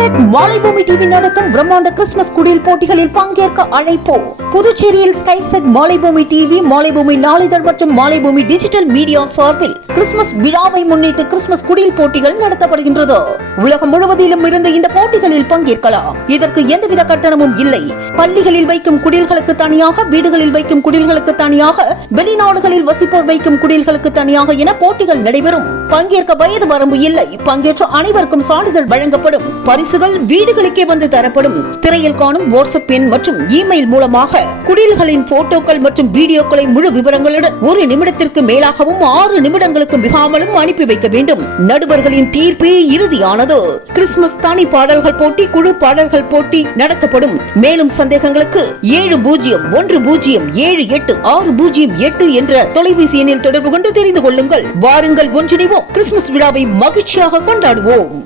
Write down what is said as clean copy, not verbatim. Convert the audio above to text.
SkySet மாலைபூமி TV நடத்தும் பிரம்மாண்ட Christmas குடில் போட்டிகளில் பங்கேற்க அழைப்பு. புதுச்சேரியில் SkySet மாலைபூமி டிவி, மாலைபூமி நாளிதழ் மற்றும் மாலைபூமி டிஜிட்டல் மீடியா சார்பில் கிறிஸ்துமஸ் விழாவை முன்னிட்டு கிறிஸ்துமஸ் குடில் போட்டிகள் நடத்தப்படுகின்றது. உலகம் முழுவதிலும் இருந்து இந்த போட்டிகளில் பங்கேற்கலாம். இதற்கு எந்தவித கட்டணமும் இல்லை. பள்ளிகளில் வைக்கும் குடில்களுக்கு தனியாக, வீடுகளில் வைக்கும் குடில்களுக்கு தனியாக, வெளிநாடுகளில் வசிப்போர் வைக்கும் குடில்களுக்கு தனியாக என போட்டிகள் நடைபெறும். பங்கேற்க வயது வரம்பு இல்லை. பங்கேற்ற அனைவருக்கும் சான்றிதழ் வழங்கப்படும். பரிசுகள் வீடுகளுக்கே வந்து தரப்படும். திரையில் காணும் வாட்ஸ்அப் எண் மற்றும் இமெயில் மூலமாக குடில்களின் போட்டோக்கள் மற்றும் வீடியோக்களை முழு விவரங்களுடன் 1 நிமிடத்திற்கு மேலாகவும் 6 நிமிடங்களுக்கு மிகாமலும் அனுப்பி வைக்க வேண்டும். நடுவர்களின் தீர்ப்பே இறுதியானது. கிறிஸ்துமஸ் தனி பாடல்கள் போட்டி, குழு பாடல்கள் போட்டி நடத்தப்படும். மேலும் சந்தேகங்களுக்கு 7010786008 என்ற தொலைபேசி எண்ணில் தொடர்பு கொண்டு தெரிந்து கொள்ளுங்கள். வாருங்கள், ஒன்றிணைவோம், கிறிஸ்துமஸ் விழாவை மகிழ்ச்சியாக கொண்டாடுவோம்.